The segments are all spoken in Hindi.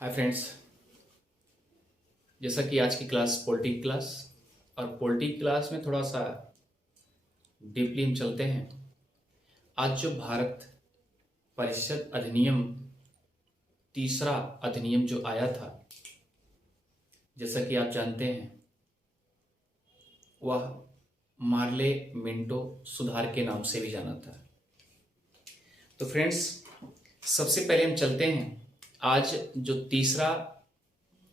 Hi friends. जैसा कि आज की क्लास पॉलिटिक क्लास और पॉलिटिक क्लास में थोड़ा सा डीपली हम चलते हैं। आज जो भारत परिषद अधिनियम तीसरा अधिनियम जो आया था, जैसा कि आप जानते हैं, वह मार्ले मिंटो सुधार के नाम से भी जाना था। तो फ्रेंड्स, सबसे पहले हम चलते हैं। आज जो तीसरा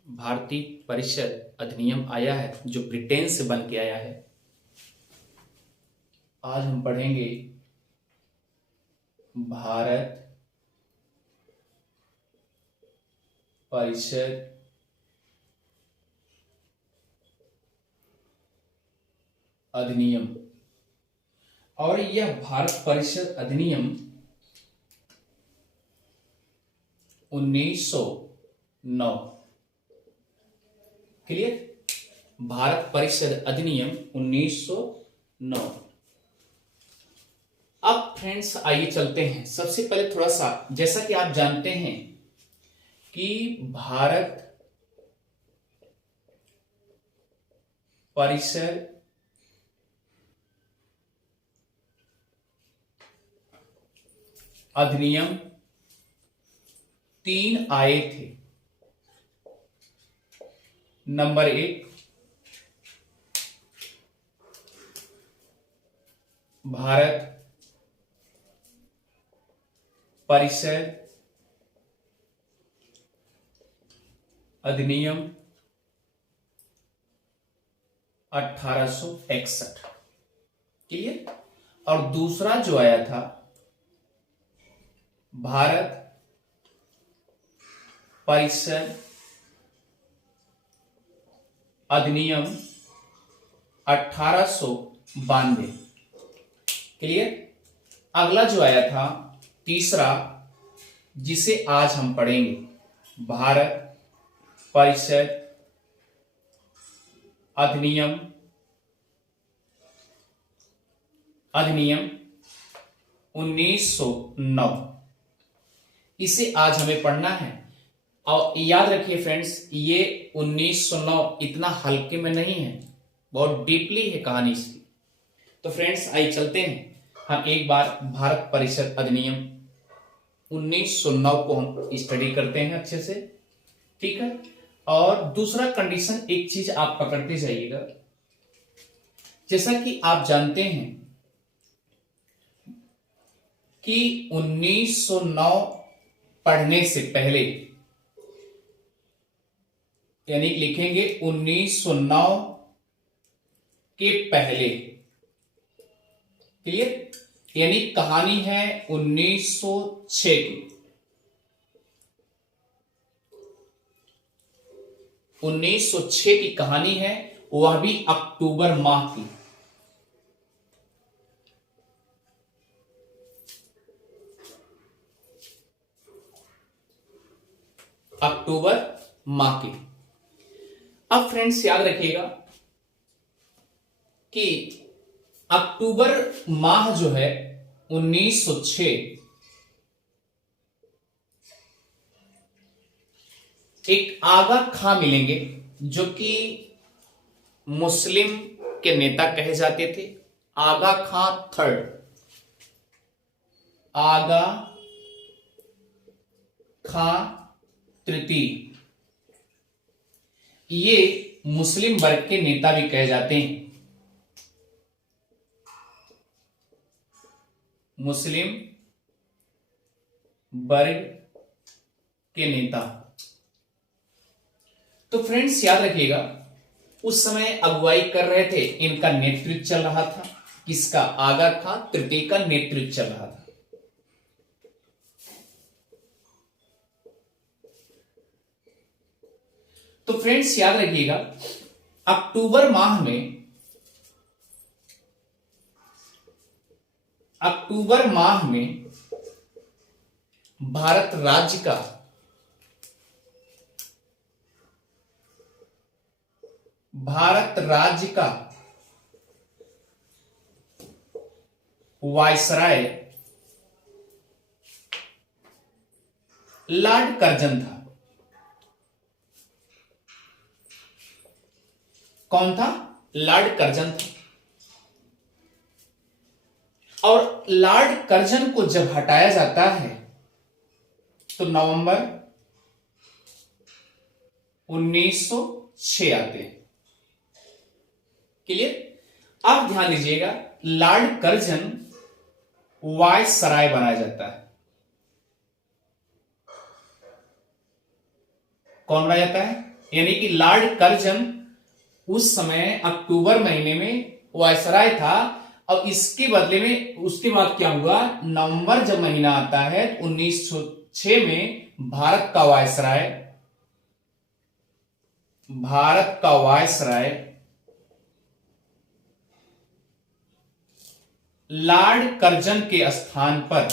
भारतीय परिषद अधिनियम आया है, जो ब्रिटेन से बन के आया है, आज हम पढ़ेंगे भारत परिषद अधिनियम। और यह भारत परिषद अधिनियम 1909। क्लियर? भारत परिषद अधिनियम 1909। अब फ्रेंड्स आइए चलते हैं। सबसे पहले थोड़ा सा, जैसा कि आप जानते हैं कि भारत परिषद अधिनियम 3 आए थे। नंबर 1, भारत परिषद अधिनियम 1861। क्लियर? और दूसरा जो आया था, भारत परिषद अधिनियम 1892। क्लियर? अगला जो आया था तीसरा, जिसे आज हम पढ़ेंगे, भारत परिषद अधिनियम 1909। इसे आज हमें पढ़ना है। और याद रखिए फ्रेंड्स, ये 1909 इतना हल्के में नहीं है, बहुत डीपली है कहानी इसकी। तो फ्रेंड्स आइए चलते हैं। हम एक बार भारत परिषद अधिनियम 1909 को हम स्टडी करते हैं अच्छे से। ठीक है? और दूसरा कंडीशन, एक चीज आप पकड़ते जाइएगा। जैसा कि आप जानते हैं कि 1909 पढ़ने से पहले, यानी लिखेंगे 1909 के पहले। क्लियर? यानी कहानी है 1906 की। 1906 की कहानी है, वह भी अक्टूबर माह की। अक्टूबर माह की। अब फ्रेंड्स याद रखिएगा कि अक्टूबर माह जो है 1906, एक आगा खां मिलेंगे, जो कि मुस्लिम के नेता कहे जाते थे। आगा खां थर्ड, आगा खां तृतीय, ये मुस्लिम वर्ग के नेता भी कहे जाते हैं। मुस्लिम वर्ग के नेता। तो फ्रेंड्स याद रखिएगा, उस समय अगुवाई कर रहे थे, इनका नेतृत्व चल रहा था। किसका? आगा खां तृतीय का नेतृत्व चल रहा था। तो फ्रेंड्स याद रखिएगा, अक्टूबर माह में, अक्टूबर माह में भारत राज्य का वायसराय लॉर्ड कर्जन था। कौन था? लॉर्ड कर्जन था। और लॉर्ड कर्जन को जब हटाया जाता है तो नवंबर 1906 आते हैं। क्लियर? अब ध्यान दीजिएगा, लॉर्ड कर्जन वायसराय बनाया जाता है। कौन बनाया जाता है? यानी कि लॉर्ड कर्जन उस समय अक्टूबर महीने में वायसराय था, और इसके बदले में उसके बाद क्या हुआ, नवंबर जब महीना आता है 1906 में भारत का वायसराय लॉर्ड कर्जन के स्थान पर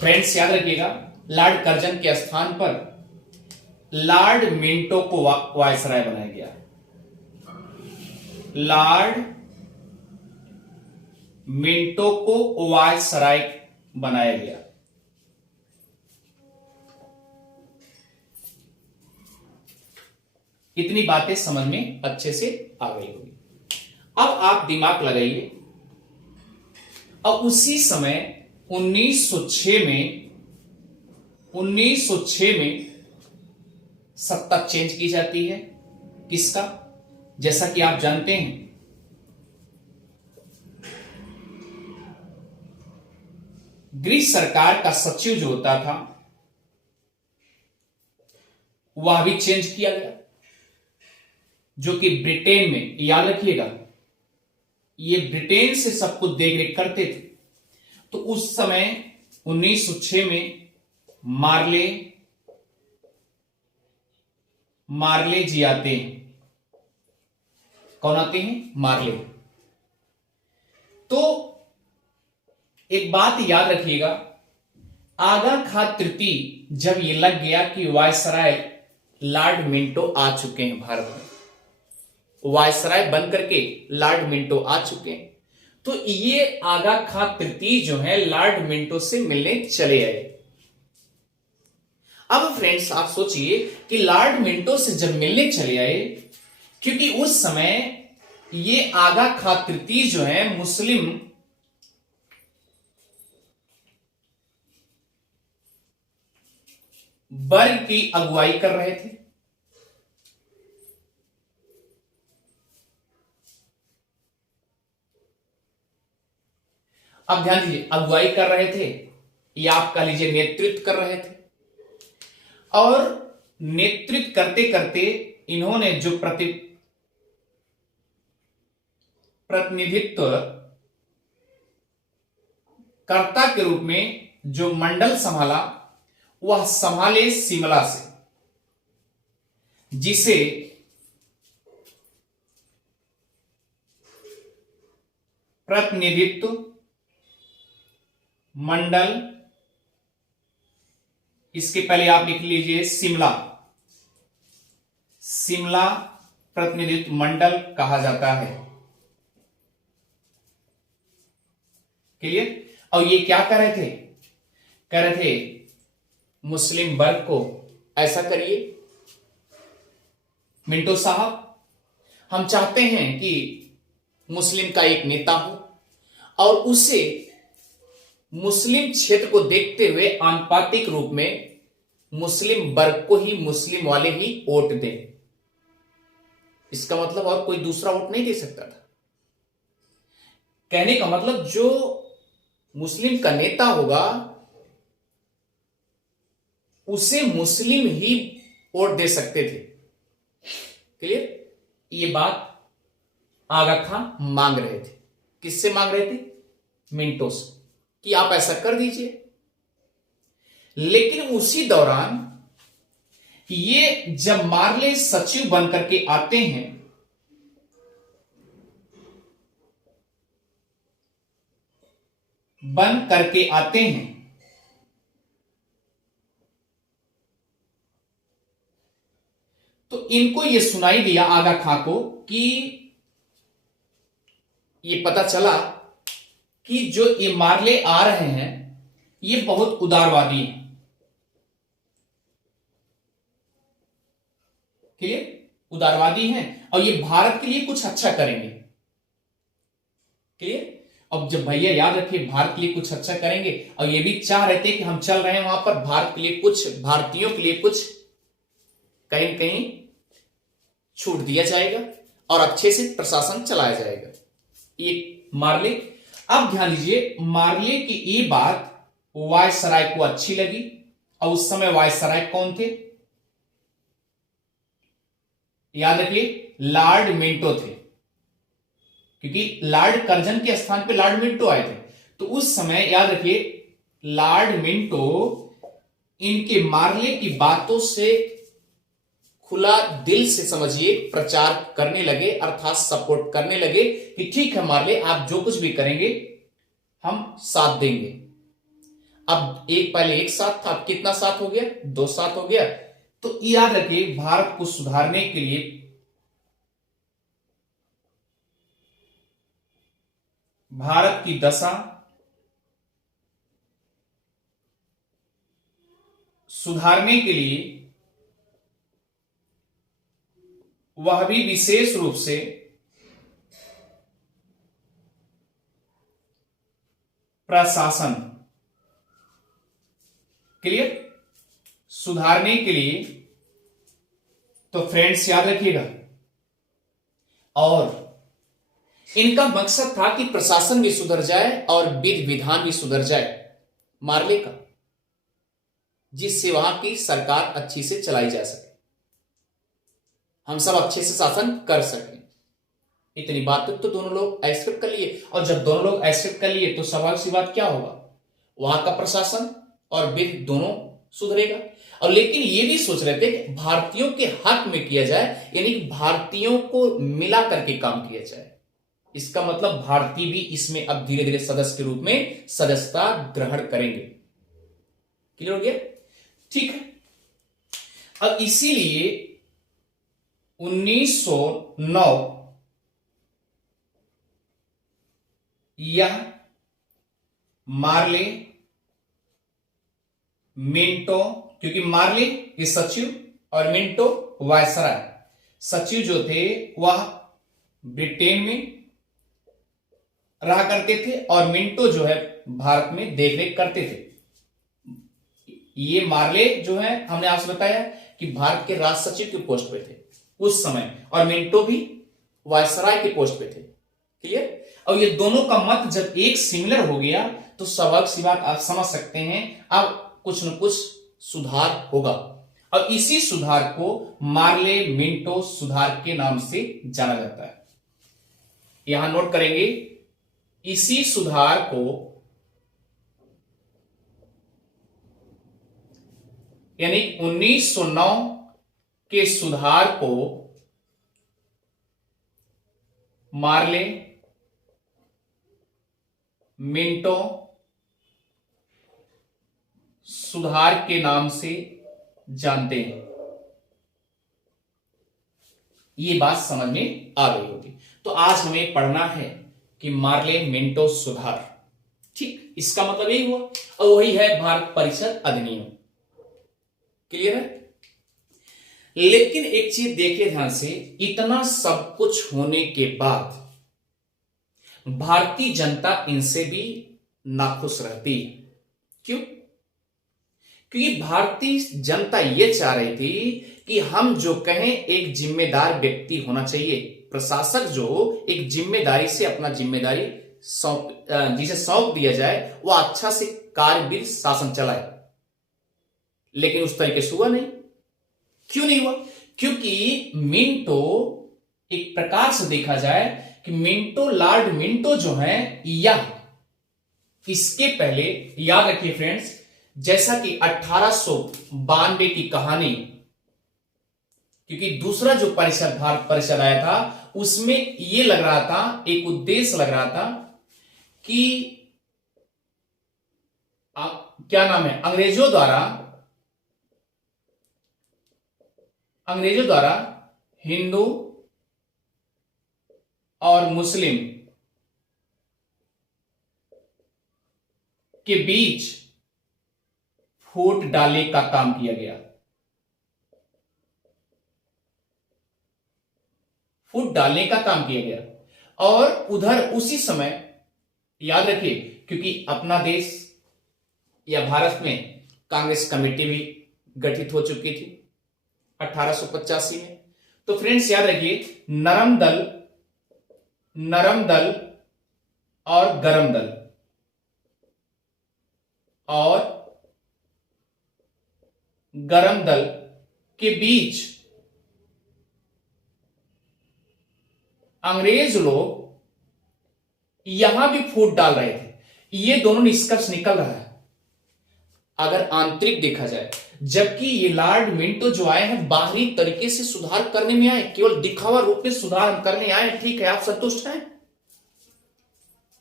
फ्रेंड्स याद रखिएगा, लॉर्ड कर्जन के स्थान पर लॉर्ड मिंटो को वायसराय बनाया गया। लॉर्ड मिंटो को वायसराय बनाया गया। इतनी बातें समझ में अच्छे से आ गई होगी। अब आप दिमाग लगाइए, और उसी समय 1906 में सत्ता चेंज की जाती है। किसका? जैसा कि आप जानते हैं, ग्रीस सरकार का सचिव जो होता था वह भी चेंज किया गया, जो कि ब्रिटेन में, याद रखिएगा, ये ब्रिटेन से सब कुछ देख रेख करते थे। तो उस समय 1906 में मार्ले जी आते हैं। कौन आते हैं? मार्ले। तो एक बात याद रखिएगा, आगा खां तृतीय जब ये लग गया कि वायसराय लॉर्ड मिंटो आ चुके हैं भारत में, वायसराय बन करके लॉर्ड मिंटो आ चुके हैं, तो ये आगा खां तृतीय जो है लॉर्ड मिंटो से मिलने चले आए। अब फ्रेंड्स आप सोचिए कि लॉर्ड मिंटो से जब मिलने चले आए, क्योंकि उस समय ये आगा खां तृतीय जो है मुस्लिम वर्ग की अगुवाई कर रहे थे। अब ध्यान दीजिए, अगुवाई कर रहे थे या आप कह लीजिए नेतृत्व कर रहे थे। और नेतृत्व करते करते इन्होंने जो प्रतिनिधित्व कर्ता के रूप में जो मंडल संभाला, वह संभाले शिमला से, जिसे प्रतिनिधित्व मंडल, इसके पहले आप लिख लीजिए शिमला प्रतिनिधित्व मंडल कहा जाता है। क्लियर? और ये क्या कर रहे थे? कह रहे थे मुस्लिम वर्ग को ऐसा करिए, मिंटो साहब, हम चाहते हैं कि मुस्लिम का एक नेता हो और उसे मुस्लिम क्षेत्र को देखते हुए आनुपातिक रूप में मुस्लिम वर्ग को ही, मुस्लिम वाले ही वोट दें। इसका मतलब और कोई दूसरा वोट नहीं दे सकता था। कहने का मतलब जो मुस्लिम का नेता होगा उसे मुस्लिम ही वोट दे सकते थे। क्लियर? ये बात आगा खां मांग रहे थे। किससे मांग रहे थे? मिंटो से, कि आप ऐसा कर दीजिए। लेकिन उसी दौरान ये जब मार्ले सचिव बनकर के आते हैं, तो इनको ये सुनाई दिया आगा खां को कि ये पता चला कि जो ये मार्ले आ रहे हैं ये बहुत उदारवादी है। क्लियर, उदारवादी हैं और ये भारत के लिए कुछ अच्छा करेंगे। क्लियर, अब जब भैया याद रखिए भारत के लिए कुछ अच्छा करेंगे और ये भी चाह रहे थे कि हम चल रहे हैं वहां पर भारत के लिए कुछ, भारतीयों के लिए कुछ कहीं कहीं छूट दिया जाएगा और अच्छे से प्रशासन चलाया जाएगा। ये मार्ले। अब ध्यान दीजिए, मार्ले की ये बात वायसराय को अच्छी लगी और उस समय वायसराय कौन थे? याद रखिए लॉर्ड मिंटो थे, क्योंकि लॉर्ड कर्जन के स्थान पे लॉर्ड मिंटो आए थे। तो उस समय याद रखिए लॉर्ड मिंटो इनके मार्ले की बातों से खुला दिल से समझिए प्रचार करने लगे, अर्थात सपोर्ट करने लगे कि ठीक है मार्ले, आप जो कुछ भी करेंगे हम साथ देंगे। अब एक पहले एक साथ था, अब कितना साथ हो गया? 2 साथ हो गया। तो याद रखिए भारत को सुधारने के लिए भारत की दशा सुधारने के लिए वह भी विशेष रूप से प्रशासन, क्लियर, सुधारने के लिए, तो फ्रेंड्स याद रखिएगा, और इनका मकसद था कि प्रशासन भी सुधर जाए और विधि विधान भी सुधर जाए मार्ले का, जिससे वहां की सरकार अच्छी से चलाई जा सके, हम सब अच्छे से शासन कर सकें। इतनी बात तो दोनों लोग एक्सेप्ट कर लिए, और जब दोनों लोग एक्सेप्ट कर लिए तो स्वाभाविक सी बात क्या होगा, वहां का प्रशासन और विधि दोनों सुधरेगा। और लेकिन ये भी सोच रहे थे कि भारतीयों के हक में किया जाए, यानी कि भारतीयों को मिला करके काम किया जाए। इसका मतलब भारतीय भी इसमें अब धीरे धीरे सदस्य के रूप में सदस्यता ग्रहण करेंगे। क्लियर हो गया? ठीक है। अब इसीलिए 1909 यह मार्ले, मिंटो, क्योंकि मार्ले ये सचिव और मिंटो वायसराय, सचिव जो थे वह ब्रिटेन में रहा करते थे और मिंटो जो है भारत में देखरेख करते थे। ये मार्ले जो है हमने आपसे बताया कि भारत के राज सचिव के पोस्ट पे थे उस समय, और मिंटो भी वायसराय के पोस्ट पे थे। क्लियर? और ये दोनों का मत जब एक सिमिलर हो गया तो स्वाभाविक सी बात आप समझ सकते हैं अब कुछ न कुछ सुधार होगा, और इसी सुधार को मार्ले मिंटो सुधार के नाम से जाना जाता है। यहां नोट करेंगे, इसी सुधार को यानी 1909 के सुधार को मार्ले मिंटो सुधार के नाम से जानते हैं। ये बात समझ में आ गई होगी। तो आज हमें पढ़ना है कि मार्ले मिंटो सुधार, ठीक, इसका मतलब यही हुआ, और वही है भारत परिषद अधिनियम। क्लियर है? लेकिन एक चीज देखिए ध्यान से, इतना सब कुछ होने के बाद भारतीय जनता इनसे भी नाखुश रहती है। क्यों? क्योंकि भारतीय जनता यह चाह रही थी कि हम जो कहें एक जिम्मेदार व्यक्ति होना चाहिए, प्रशासक जो एक जिम्मेदारी से अपना जिम्मेदारी जिसे सौंप दिया जाए वह अच्छा से कार्यवीर शासन चलाए। लेकिन उस तरीके से हुआ नहीं। क्यों नहीं हुआ? क्योंकि मिंटो, एक प्रकार से देखा जाए कि मिंटो, लॉर्ड मिंटो जो है, यह इसके पहले याद रखिए फ्रेंड्स, जैसा कि 1892 की कहानी, क्योंकि दूसरा जो परिषद भारत परिषद आया था उसमें यह लग रहा था, एक उद्देश्य लग रहा था कि क्या नाम है, अंग्रेजों द्वारा हिंदू और मुस्लिम के बीच फूट डालने का काम किया गया, फूट डालने का काम किया गया। और उधर उसी समय याद रखिए, क्योंकि अपना देश या भारत में कांग्रेस कमेटी भी गठित हो चुकी थी 1885 में। तो फ्रेंड्स याद रखिए, नरम दल और गरम दल और गरम दल के बीच अंग्रेज लोग यहां भी फूट डाल रहे थे। ये दोनों निष्कर्ष निकल रहा है अगर आंतरिक देखा जाए, जबकि ये लॉर्ड मिंटो जो आए हैं बाहरी तरीके से सुधार करने में आए, केवल दिखावा रूप में सुधार करने आए हैं। ठीक है, आप संतुष्ट हैं?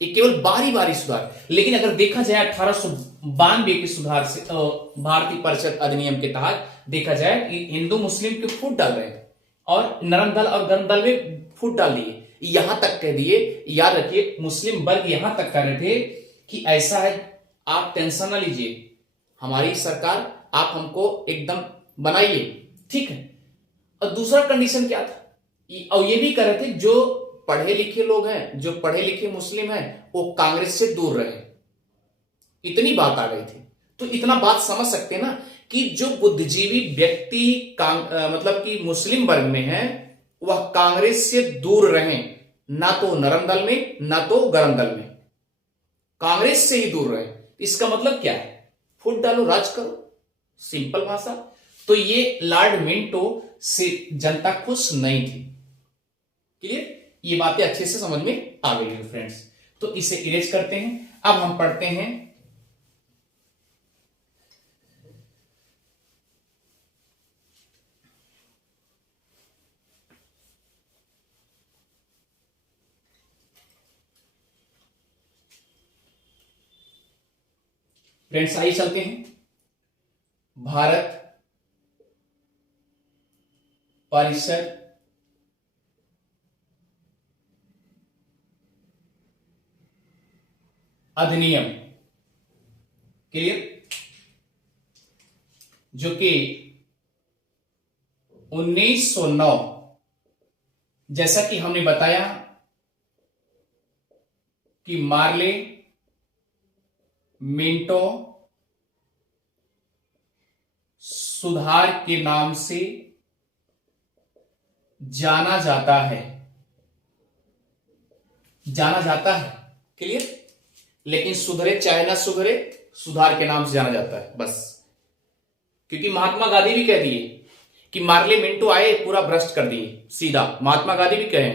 ये केवल बारी सुधार। लेकिन अगर देखा जाए 1892 के सुधार से भारतीय परिषद अधिनियम के तहत देखा जाए कि हिंदू मुस्लिम के फूट डाल रहे हैं और नरम दल और गरम दल में फूट डाल दिए। यहां तक कह दिए, याद रखिए, मुस्लिम वर्ग यहां तक कह रहे थे कि ऐसा है, आप टेंशन ना लीजिए, हमारी सरकार, आप हमको एकदम बनाइए, ठीक है। और दूसरा कंडीशन क्या था, और ये भी कह रहे थे जो पढ़े लिखे लोग हैं, जो पढ़े लिखे मुस्लिम हैं, वो कांग्रेस से दूर रहे। इतनी बात आ गई थी। तो इतना बात समझ सकते हैं ना कि जो बुद्धिजीवी व्यक्ति मतलब कि मुस्लिम वर्ग में है, वह कांग्रेस से दूर रहे, ना तो नरम दल में ना तो गरम दल में, कांग्रेस से ही दूर रहे। इसका मतलब क्या है? फूट डालो, राज करो, सिंपल भाषा। तो ये लॉर्ड मिंटो से जनता खुश नहीं थी। क्लियर? ये बातें अच्छे से समझ में आ गई है फ्रेंड्स। तो इसे इरेज करते हैं। अब हम पढ़ते हैं फ्रेंड्स, आइए चलते हैं। भारत परिषद अधिनियम, क्लियर, जो कि 1909, जैसा कि हमने बताया कि मार्ले मिंटो सुधार के नाम से जाना जाता है, क्लियर। लेकिन सुधरे चाहे ना सुधरे, सुधार के नाम से जाना जाता है बस। क्योंकि महात्मा गांधी भी कह दिए कि मार्ले मिंटो आए पूरा भ्रष्ट कर दिए, सीधा महात्मा गांधी भी कहे,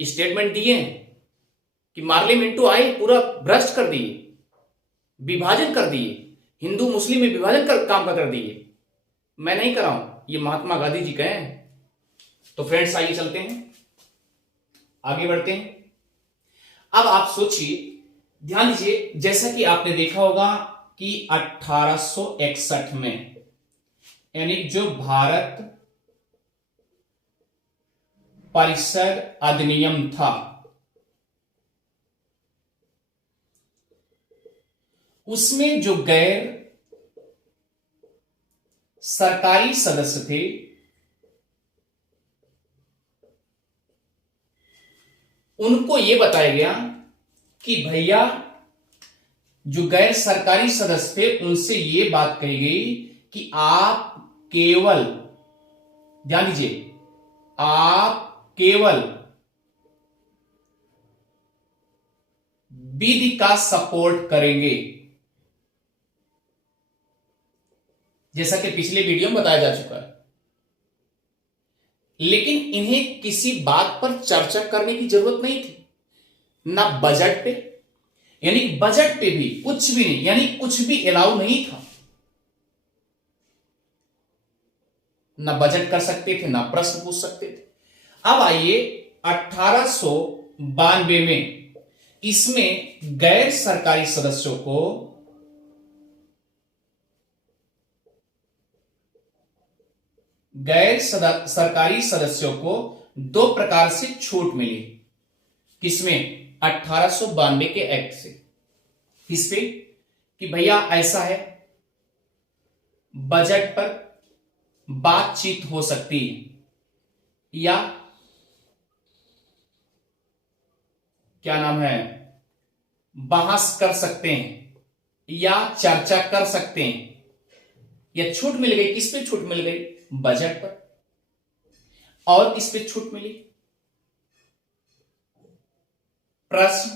स्टेटमेंट दिए कि मार्ले मिंटो आए पूरा भ्रष्ट कर दिए, विभाजन कर दिए, हिंदू मुस्लिम में विभाजन काम कर दिए। मैं नहीं कर रहा हूं, ये महात्मा गांधी जी कहे। तो फ्रेंड्स आइए चलते हैं, आगे बढ़ते हैं। अब आप सोचिए, ध्यान दीजिए, जैसा कि आपने देखा होगा कि 1861 में, यानी जो भारत परिषद अधिनियम था, उसमें जो गैर सरकारी सदस्य थे, उनको यह बताया गया कि भैया, जो गैर सरकारी सदस्य थे उनसे यह बात कही गई कि आप केवल, ध्यान दीजिए, आप केवल विधि का सपोर्ट करेंगे, जैसा कि पिछले वीडियो में बताया जा चुका है। लेकिन इन्हें किसी बात पर चर्चा करने की जरूरत नहीं थी, ना बजट पे, यानी बजट पे भी कुछ भी नहीं, यानी कुछ भी अलाउ नहीं था। ना बजट कर सकते थे, ना प्रश्न पूछ सकते थे। अब आइए 1892 में इसमें गैर सरकारी सदस्यों को सरकारी सदस्यों को 2 प्रकार से छूट मिली। किसमें? 1892 के एक्ट से। किस पे? कि भैया ऐसा है बजट पर बातचीत हो सकती है या क्या नाम है बहस कर सकते हैं या चर्चा कर सकते हैं। या छूट मिल गई, किस पे छूट मिल गई? बजट पर। और किस पे छूट मिली? प्रश्न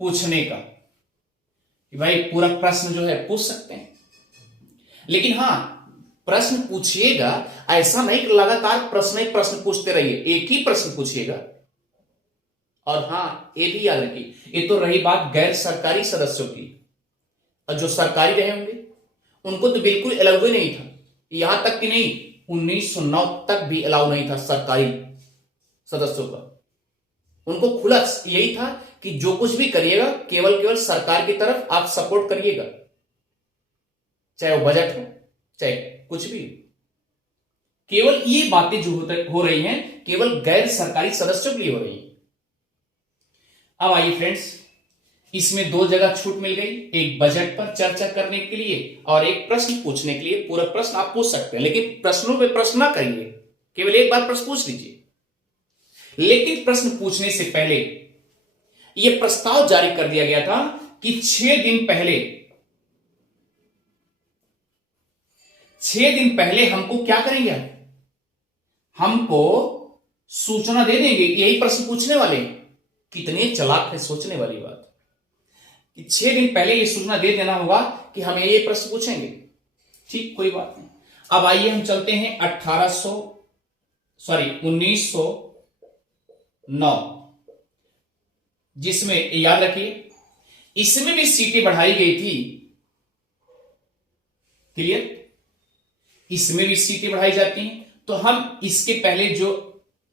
पूछने का, कि भाई पूरा प्रश्न जो है पूछ सकते हैं। लेकिन हां, प्रश्न पूछिएगा, ऐसा नहीं कि लगातार प्रश्न ही प्रश्न पूछते रहिए, एक ही प्रश्न पूछिएगा। और हां, ये भी याद रखिए, ये तो रही बात गैर सरकारी सदस्यों की, और जो सरकारी रहे होंगे उनको तो बिल्कुल अलाउ ही नहीं था। यहां तक कि नहीं, 1909 तक भी अलाउ नहीं था सरकारी सदस्यों का। उनको खुला यही था कि जो कुछ भी करिएगा केवल केवल सरकार की तरफ आप सपोर्ट करिएगा, चाहे वो बजट हो चाहे कुछ भी। केवल ये बातें जो हो रही हैं केवल गैर सरकारी सदस्यों के लिए हो रही हैं। अब आइए फ्रेंड्स, इसमें दो जगह छूट मिल गई, एक बजट पर चर्चा करने के लिए और एक प्रश्न पूछने के लिए। पूरा प्रश्न आप पूछ सकते हैं, लेकिन प्रश्नों पे प्रश्न ना करिए, केवल एक बार प्रश्न पूछ लीजिए। लेकिन प्रश्न पूछने से पहले यह प्रस्ताव जारी कर दिया गया था कि 6 दिन पहले हमको क्या करेंगे? हमको सूचना दे देंगे, यही प्रश्न पूछने वाले। कितने चालाक है, सोचने वाली बात कि 6 दिन पहले ये सूचना दे देना होगा कि हमें ये प्रश्न पूछेंगे। ठीक, कोई बात नहीं। अब आइए हम चलते हैं 1909, जिसमें याद रखिए इसमें भी सीटें बढ़ाई गई थी। क्लियर? इसमें भी सीटें बढ़ाई जाती हैं। तो हम इसके पहले जो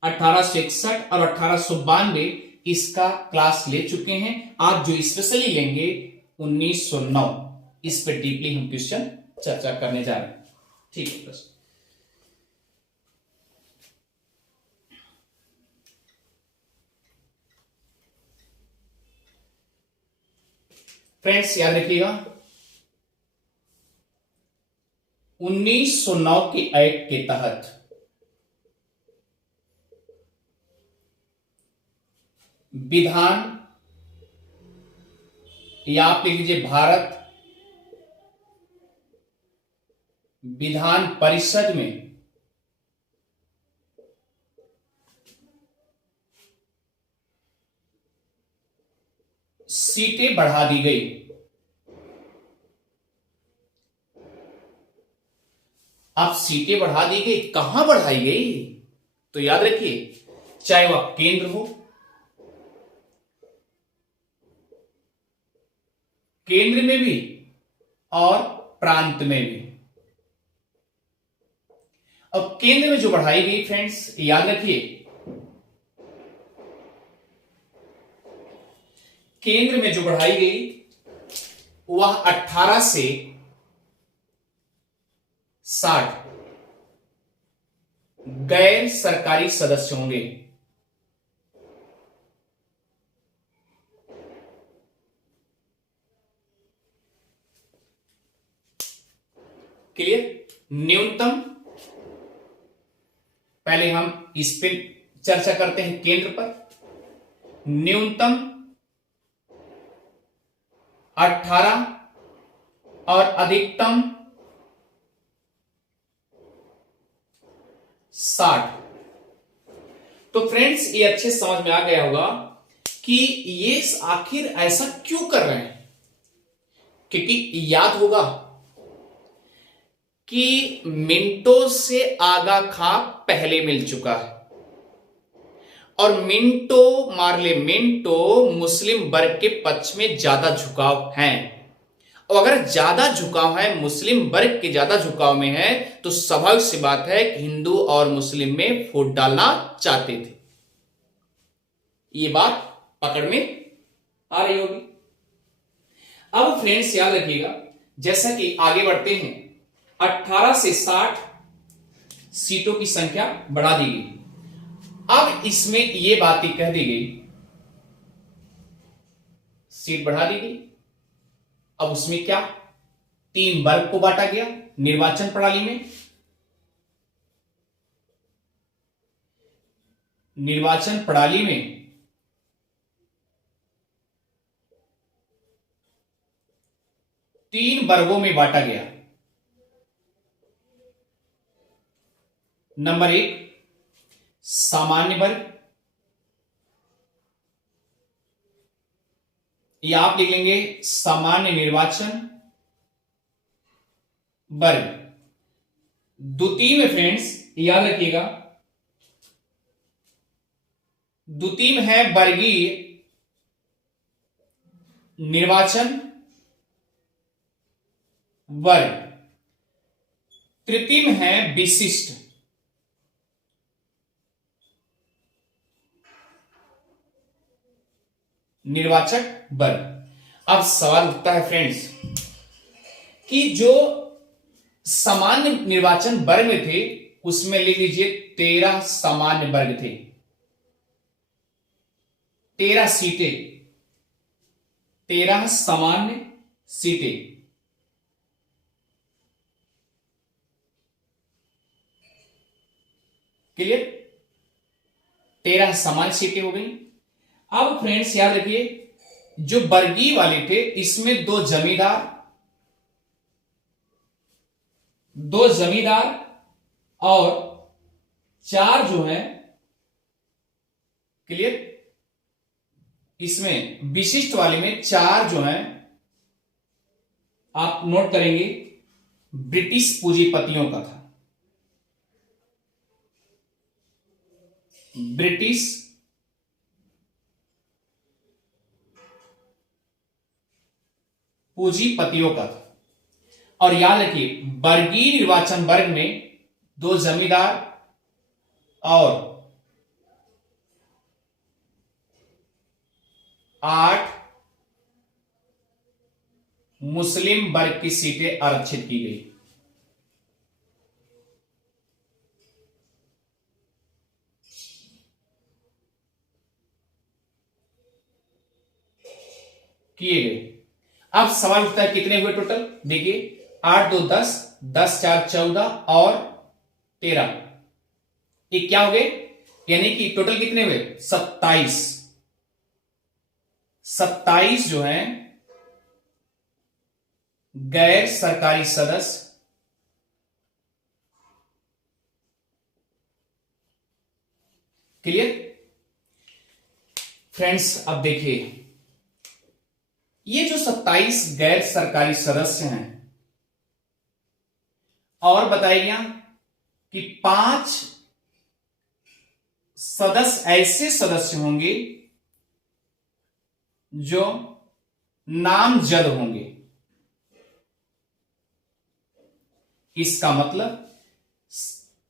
1861 और 1892 इसका क्लास ले चुके हैं। आज जो स्पेशली लेंगे 1909, इस पर डीपली हम क्वेश्चन चर्चा करने जा रहे हैं। ठीक है बस। फ्रेंड्स याद रखिएगा, 1909 के एक्ट के तहत विधान, या आप लिख लीजिए भारत विधान परिषद में सीटें बढ़ा दी गई। अब सीटें बढ़ा दी गई, कहां बढ़ाई गई? तो याद रखिए, चाहे वह केंद्र हो, केंद्र में भी और प्रांत में भी। अब केंद्र में जो बढ़ाई गई फ्रेंड्स, याद रखिए, केंद्र में जो बढ़ाई गई वह 18 से 60 गैर सरकारी सदस्य होंगे। क्लियर? न्यूनतम, पहले हम इस पे चर्चा करते हैं केंद्र पर। न्यूनतम 18 और अधिकतम 60। तो फ्रेंड्स ये अच्छे समझ में आ गया होगा कि ये आखिर ऐसा क्यों कर रहे हैं। क्योंकि याद होगा कि मिंटो से आगा खां पहले मिल चुका है, और मिंटो मार्ले मिंटो मुस्लिम वर्ग के पक्ष में ज्यादा झुकाव है। और अगर ज्यादा झुकाव है, मुस्लिम वर्ग के ज्यादा झुकाव में है, तो स्वाभाविक सी बात है कि हिंदू और मुस्लिम में फूट डालना चाहते थे। ये बात पकड़ में आ रही होगी। अब फ्रेंड्स याद रखिएगा, जैसा कि आगे बढ़ते हैं, 18 से 60 सीटों की संख्या बढ़ा दी गई। अब इसमें यह बातें कह दी गई, सीट बढ़ा दी गई अब उसमें क्या, 3 वर्ग को बांटा गया निर्वाचन प्रणाली में। निर्वाचन प्रणाली में 3 वर्गों में बांटा गया। नंबर 1 सामान्य वर्ग, या आप लिख लेंगे सामान्य निर्वाचन वर्ग। द्वितीय में फ्रेंड्स याद रखिएगा, द्वितीय में है वर्गीय निर्वाचन वर्ग। तृतीय में है विशिष्ट निर्वाचक वर्ग। अब सवाल उठता है फ्रेंड्स कि जो सामान्य निर्वाचन वर्ग में थे उसमें ले लीजिए 13 सामान्य वर्ग थे, 13 सीटें, 13 सामान्य सीटें। क्लियर, 13 सामान्य सीटें हो गई। अब फ्रेंड्स याद रखिए, जो वर्गीय वाले थे इसमें 2 जमींदार, 2 जमींदार और 4 जो है, क्लियर, इसमें विशिष्ट वाले में 4 जो है आप नोट करेंगे ब्रिटिश पूंजीपतियों का था। ब्रिटिश पूंजीपतियों का था। और याद रखिए वर्गीय निर्वाचन वर्ग में 2 जमींदार और 8 मुस्लिम वर्ग की सीटें आरक्षित की गई। किए गए। अब सवाल उठता है कितने हुए टोटल, देखिए 8 2 10, 10 4 14 और 13, ये क्या हो गए, यानी कि टोटल कितने हुए 27। 27 जो है गैर सरकारी सदस्य क्लियर। फ्रेंड्स अब देखिए ये जो 27 गैर सरकारी सदस्य हैं, और बताया गया कि 5 सदस्य ऐसे सदस्य होंगे जो नामजद होंगे। इसका मतलब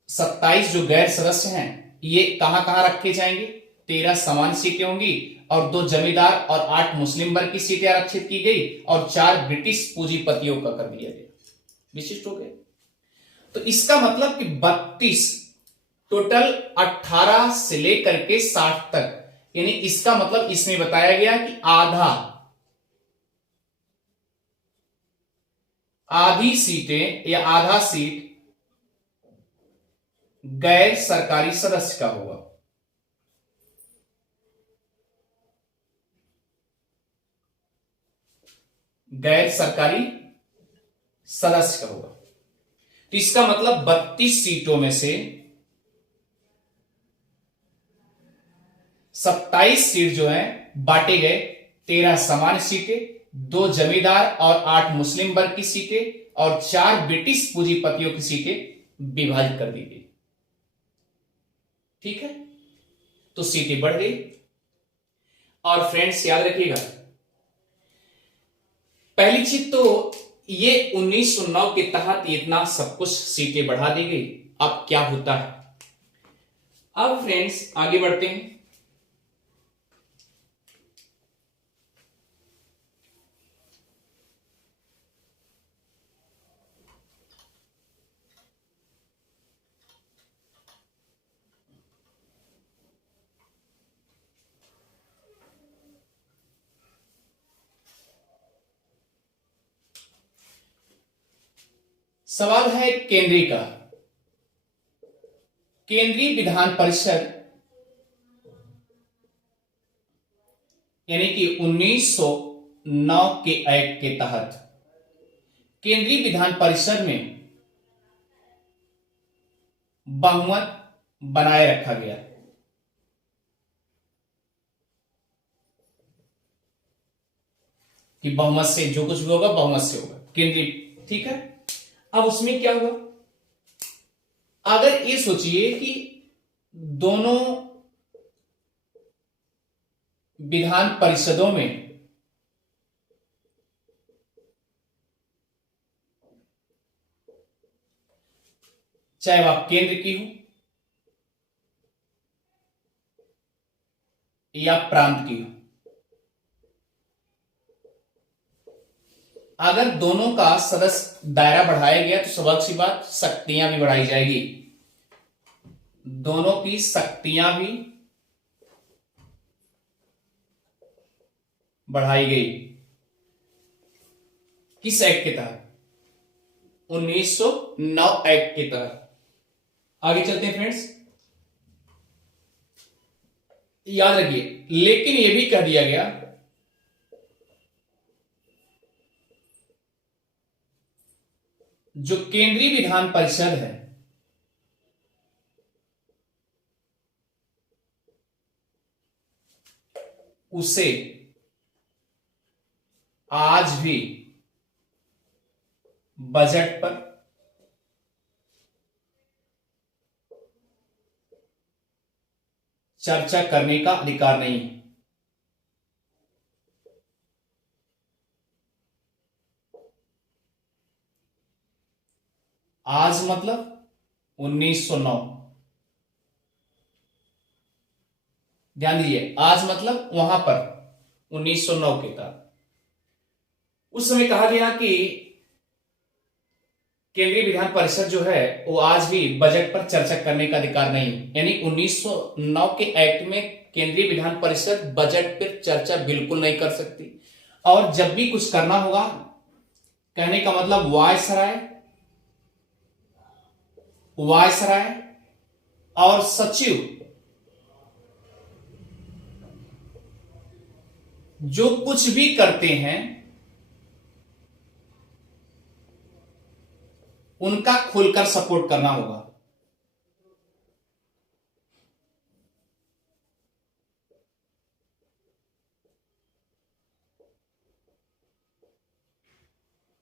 27 जो गैर सदस्य हैं ये कहां कहां रखे जाएंगे, 13 सामान्य सीटें होंगी और 2 जमींदार और 8 मुस्लिम वर्ग की सीटें आरक्षित की गई और 4 ब्रिटिश पूंजीपतियों का कर दिया गया, विशिष्ट हो गए। तो इसका मतलब कि 32 टोटल 18 से लेकर के 60 तक, यानी इसका मतलब इसमें बताया गया कि आधी सीटें या आधा सीट गैर सरकारी सदस्य का होगा। गैर सरकारी सदस्य का होगा। तो इसका मतलब 32 सीटों में से 27 सीट जो है बांटे गए, 13 सामान्य सीटें, 2 जमींदार और 8 मुस्लिम वर्ग की सीटें और 4 ब्रिटिश पूंजीपतियों की सीटें विभाजित कर दी गई। ठीक है, तो सीटें बढ़ गई। और फ्रेंड्स याद रखिएगा, पहली चीज तो ये 1909 के तहत इतना सब कुछ सीटें बढ़ा दी गई। अब क्या होता है, अब फ्रेंड्स आगे बढ़ते हैं। सवाल है केंद्रीय का। केंद्रीय विधान परिषद यानी कि 1909 के एक्ट के तहत केंद्रीय विधान परिषद में बहुमत बनाए रखा गया। कि बहुमत से जो कुछ भी होगा बहुमत से होगा केंद्रीय, ठीक है। अब उसमें क्या हुआ, अगर ये सोचिए कि दोनों विधान परिषदों में चाहे वह केंद्र की हो या प्रांत की हो, अगर दोनों का सदस्य दायरा बढ़ाया गया तो स्वाभाविक सी बात शक्तियां भी बढ़ाई जाएगी, दोनों की शक्तियां भी बढ़ाई गई। किस एक्ट के तहत? 1909 एक्ट के तहत। आगे चलते हैं फ्रेंड्स, याद रखिए लेकिन यह भी कह दिया गया जो केंद्रीय विधान परिषद है उसे आज भी बजट पर चर्चा करने का अधिकार नहीं है। आज मतलब 1909, ध्यान दीजिए, आज मतलब वहां पर 1909 के तहत उस समय कहा गया कि केंद्रीय विधान परिषद जो है वो आज भी बजट पर चर्चा करने का अधिकार नहीं, यानी 1909 के एक्ट में केंद्रीय विधान परिषद बजट पर चर्चा बिल्कुल नहीं कर सकती। और जब भी कुछ करना होगा, कहने का मतलब वायसराय और सचिव जो कुछ भी करते हैं उनका खुलकर सपोर्ट करना होगा।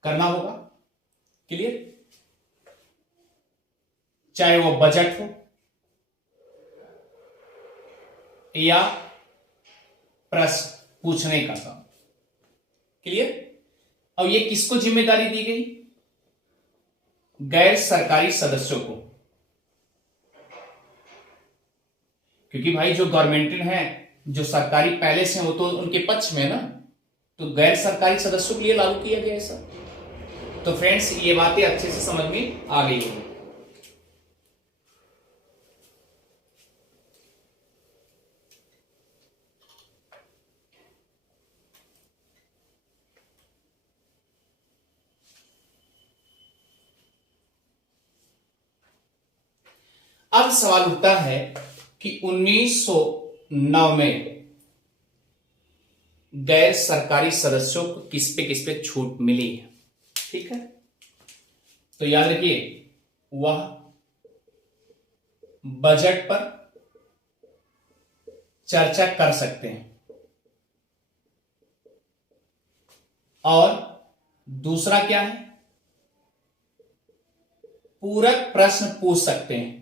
करना होगा, क्लियर? चाहे वो बजट हो या प्रश्न पूछने का काम, क्लियर? अब ये किसको जिम्मेदारी दी गई? गैर सरकारी सदस्यों को, क्योंकि भाई जो गवर्नमेंट है, जो सरकारी पैलेस है वो तो उनके पक्ष में ना, तो गैर सरकारी सदस्यों के लिए लागू किया गया ऐसा। तो फ्रेंड्स ये बातें अच्छे से समझ में आ गई है। अब सवाल उठता है कि 1909 में गैर सरकारी सदस्यों को किस पे छूट मिली है, ठीक है? तो याद रखिए वह बजट पर चर्चा कर सकते हैं और दूसरा क्या है, पूरक प्रश्न पूछ सकते हैं।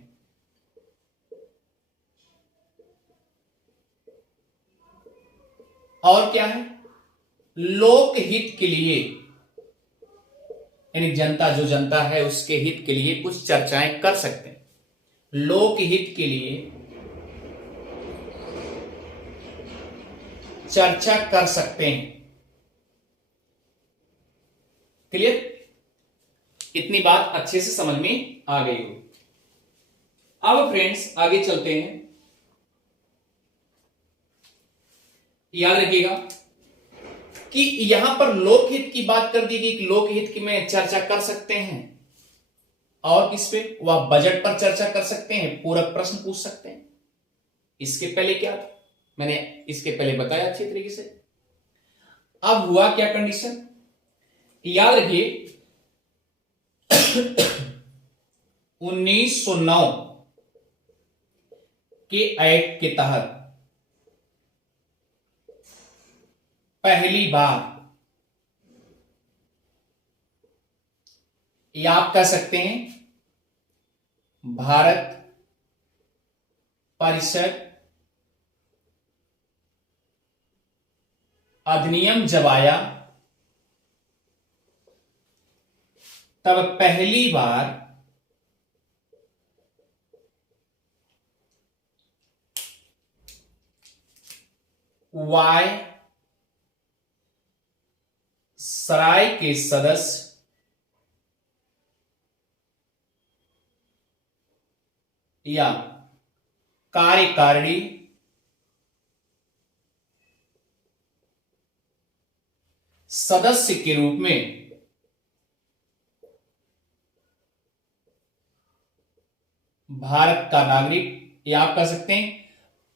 और क्या है, लोकहित के लिए, यानी जनता, जो जनता है उसके हित के लिए कुछ चर्चाएं कर सकते हैं। लोकहित के लिए चर्चा कर सकते हैं, क्लियर? इतनी बात अच्छे से समझ में आ गई हो। अब फ्रेंड्स आगे चलते हैं। याद रखिएगा कि यहां पर लोकहित की बात कर दी गई कि लोकहित की में चर्चा कर सकते हैं, और किस पे, वह बजट पर चर्चा कर सकते हैं, पूरक प्रश्न पूछ सकते हैं। इसके पहले क्या था, मैंने इसके पहले बताया अच्छी तरीके से। अब हुआ क्या कंडीशन, याद रखिए 1909 के एक्ट के तहत पहली बार, या आप कह सकते हैं भारत परिषद अधिनियम जब आया तब पहली बार वाय सराय के सदस्य या कार्यकारिणी सदस्य के रूप में भारत का नागरिक, या आप कह सकते हैं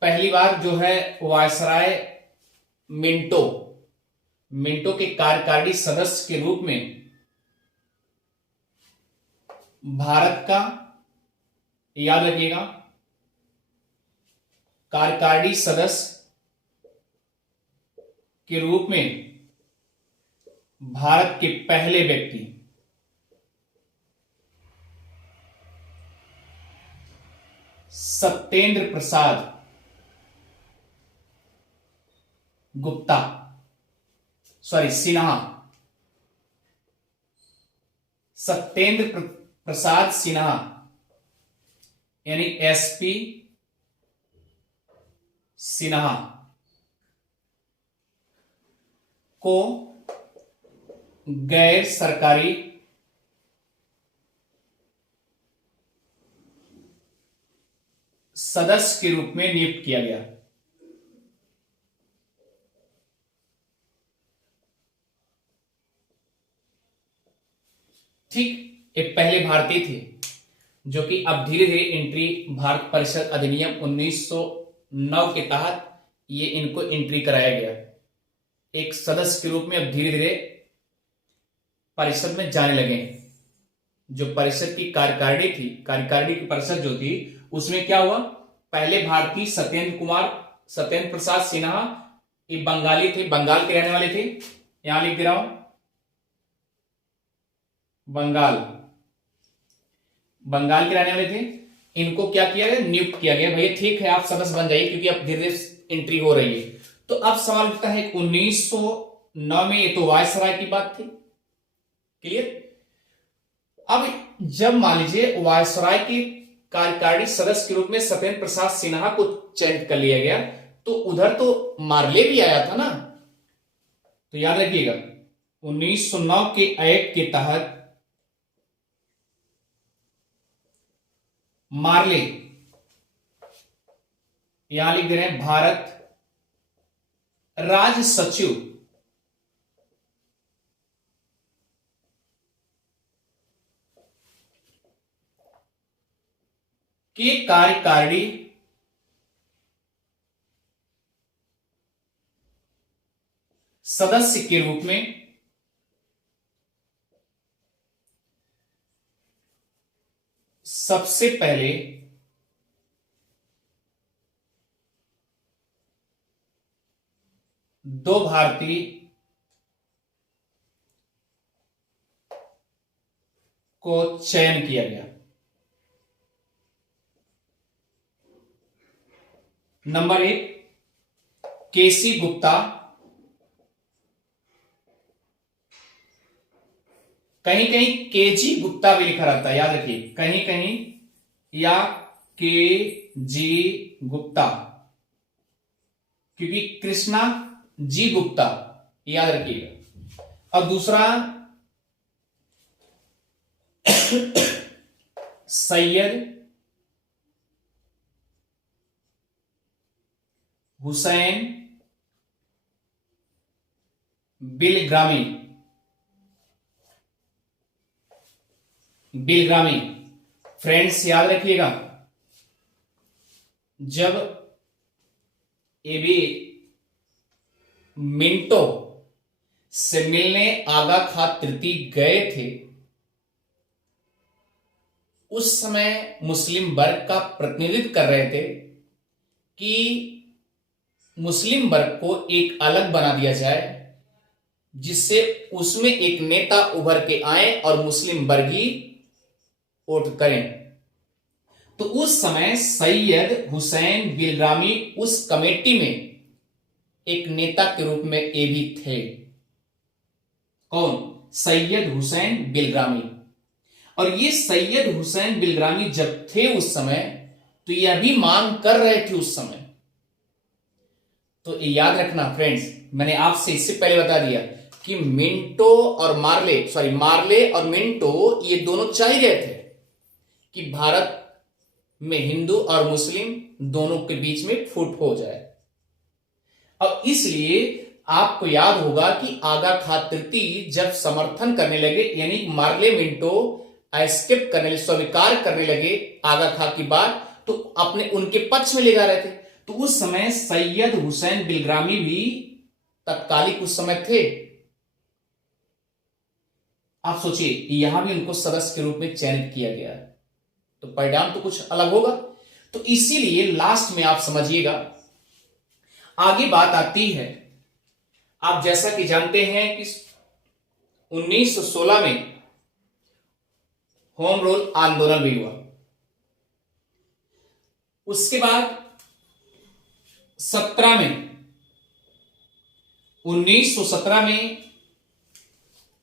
पहली बार जो है वायसराय मिंटो मिंटो के कार्यकारिणी सदस्य के रूप में भारत का, याद रखिएगा, कार्यकारिणी सदस्य के रूप में भारत के पहले व्यक्ति सत्येंद्र प्रसाद गुप्ता, सॉरी सिन्हा, सत्येंद्र प्रसाद सिन्हा यानी एसपी सिन्हा को गैर सरकारी सदस्य के रूप में नियुक्त किया गया। ठीक, एक पहले भारतीय थे जो कि अब धीरे धीरे एंट्री भारत परिषद अधिनियम 1909 के तहत ये इनको एंट्री कराया गया, एक सदस्य के रूप में अब धीरे धीरे परिषद में जाने लगे हैं। जो परिषद की कार्यकारिणी थी, कार्यकारिणी की परिषद जो थी, उसमें क्या हुआ, पहले भारतीय सत्येंद्र प्रसाद सिन्हा, ये बंगाली थे, बंगाल के रहने वाले थे, यहां लिख दे रहा हूं बंगाल के रहने वाले थे। इनको क्या किया गया, नियुक्त किया गया, भैया ठीक है आप सदस्य बन जाइए क्योंकि अब धीरे धीरे एंट्री हो रही है। तो अब सवाल उठता है 1909 में, ये तो वायसराय की बात थी, क्लियर। अब जब मान लीजिए वायसराय की कार्यकारिणी सदस्य के रूप में सत्येंद्र प्रसाद सिन्हा को चयनित कर लिया गया, तो उधर तो मार्ले भी आया था ना। तो याद रखिएगा 1909 के एक्ट के तहत मार्ले, यहां लिख दे रहे हैं भारत राज्य सचिव के कार्यकारिणी सदस्य के रूप में सबसे पहले दो भारतीय को चयन किया गया। नंबर 1 केसी गुप्ता, कहीं कहीं केजी गुप्ता भी लिखा रहता है, याद रखिए, कहीं कहीं या के जी गुप्ता, क्योंकि कृष्णा जी गुप्ता, याद रखिएगा। और दूसरा सैयद हुसैन बिलग्रामी, बिलग्रामी। फ्रेंड्स याद रखिएगा, जब एबी मिंटो से मिलने आगा खां तृतीय गए थे, उस समय मुस्लिम वर्ग का प्रतिनिधित्व कर रहे थे कि मुस्लिम वर्ग को एक अलग बना दिया जाए, जिससे उसमें एक नेता उभर के आए और मुस्लिम वर्ग ही वोट करें। तो उस समय सैयद हुसैन बिलग्रामी उस कमेटी में एक नेता के रूप में ये भी थे। कौन? सैयद हुसैन बिलग्रामी। और ये सैयद हुसैन बिलग्रामी जब थे उस समय, तो यह भी मांग कर रहे थे उस समय। तो याद रखना फ्रेंड्स, मैंने आपसे इससे पहले बता दिया कि मिंटो और मार्ले और मिंटो ये दोनों चाह रहे थे कि भारत में हिंदू और मुस्लिम दोनों के बीच में फूट हो जाए। अब इसलिए आपको याद होगा कि आगा खां तृतीय जब समर्थन करने लगे, यानी मार्ले मिंटो एक्सेप्ट करने, स्वीकार करने लगे आगा खां की बात, तो अपने उनके पक्ष में ले जा रहे थे। तो उस समय सैयद हुसैन बिलग्रामी भी तत्कालिक उस समय थे। आप सोचिए, यहां भी उनको सदस्य के रूप में चयनित किया गया, तो परिणाम तो कुछ अलग होगा। तो इसीलिए लास्ट में आप समझिएगा, आगे बात आती है, आप जैसा कि जानते हैं कि 1916 में होम रूल आंदोलन भी हुआ। उसके बाद 1917 में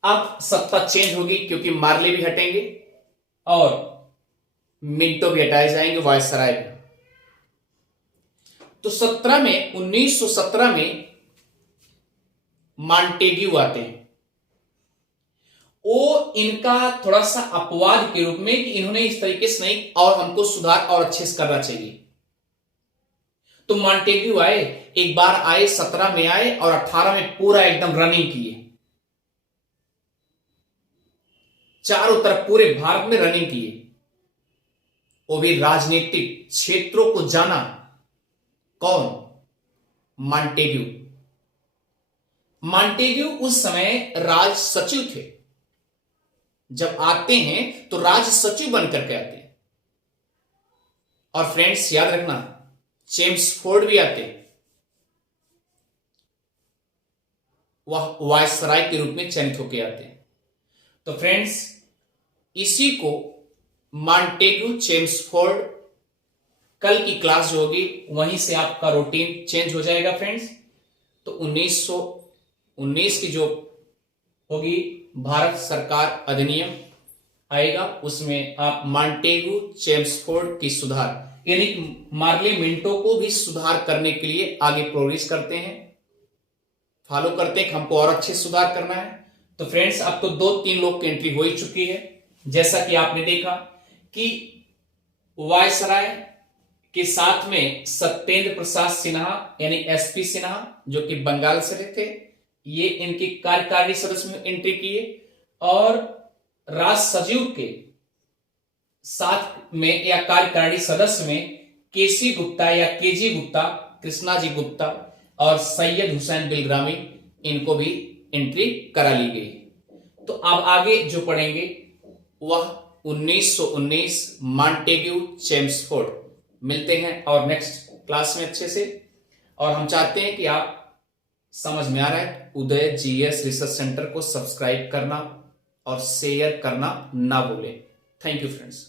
अब सत्ता चेंज होगी, क्योंकि मार्ले भी हटेंगे और मिंटो भी हटाए जाएंगे वायसराय में। तो 1917 में मॉन्टेग्यू आते हैं। वो इनका थोड़ा सा अपवाद के रूप में कि इन्होंने इस तरीके से नहीं, और हमको सुधार और अच्छे से करना चाहिए। तो मॉन्टेग्यू आए, एक बार आए, 17 में आए और 18 में पूरा एकदम रनिंग किए, चारों तरफ पूरे भारत में रनिंग किए। वो भी राजनीतिक क्षेत्रों को जाना। कौन? मॉन्टेग्यू। मॉन्टेग्यू उस समय राज सचिव थे। जब आते हैं तो राज सचिव बनकर के आते हैं। और फ्रेंड्स याद रखना, चेम्सफोर्ड भी आते हैं, वह वायसराय के रूप में चयनित होकर आते हैं। तो फ्रेंड्स, इसी को मॉन्टेग्यू चेम्सफोर्ड, कल की क्लास जो होगी वहीं से आपका रूटीन चेंज हो जाएगा फ्रेंड्स। तो 1919 की जो होगी भारत सरकार अधिनियम आएगा, उसमें आप मॉन्टेग्यू चेम्सफोर्ड की सुधार, यानी मार्ले मिंटो को भी सुधार करने के लिए आगे प्रोग्रेस करते हैं, फॉलो करते हैं कि हमको और अच्छे सुधार करना है। तो फ्रेंड्स, अब तो 2-3 लोग की एंट्री हो ही चुकी है। जैसा कि आपने देखा कि वायसराय के साथ में सत्येंद्र प्रसाद सिन्हा यानी एसपी सिन्हा, जो कि बंगाल से थे, ये इनकी कार्यकारिणी सदस्य में एंट्री किए। और राज सचिव के साथ में या कार्यकारिणी सदस्य में केसी गुप्ता या केजी गुप्ता, कृष्णा जी गुप्ता और सैयद हुसैन बिलग्रामी, इनको भी एंट्री करा ली गई। तो अब आगे जो पढ़ेंगे वह 1919 मॉन्टेग्यू चेम्सफोर्ड। मिलते हैं और नेक्स्ट क्लास में अच्छे से। और हम चाहते हैं कि आप समझ में आ रहा है, उदय जीएस रिसर्च सेंटर को सब्सक्राइब करना और शेयर करना ना भूलें। Thank you friends.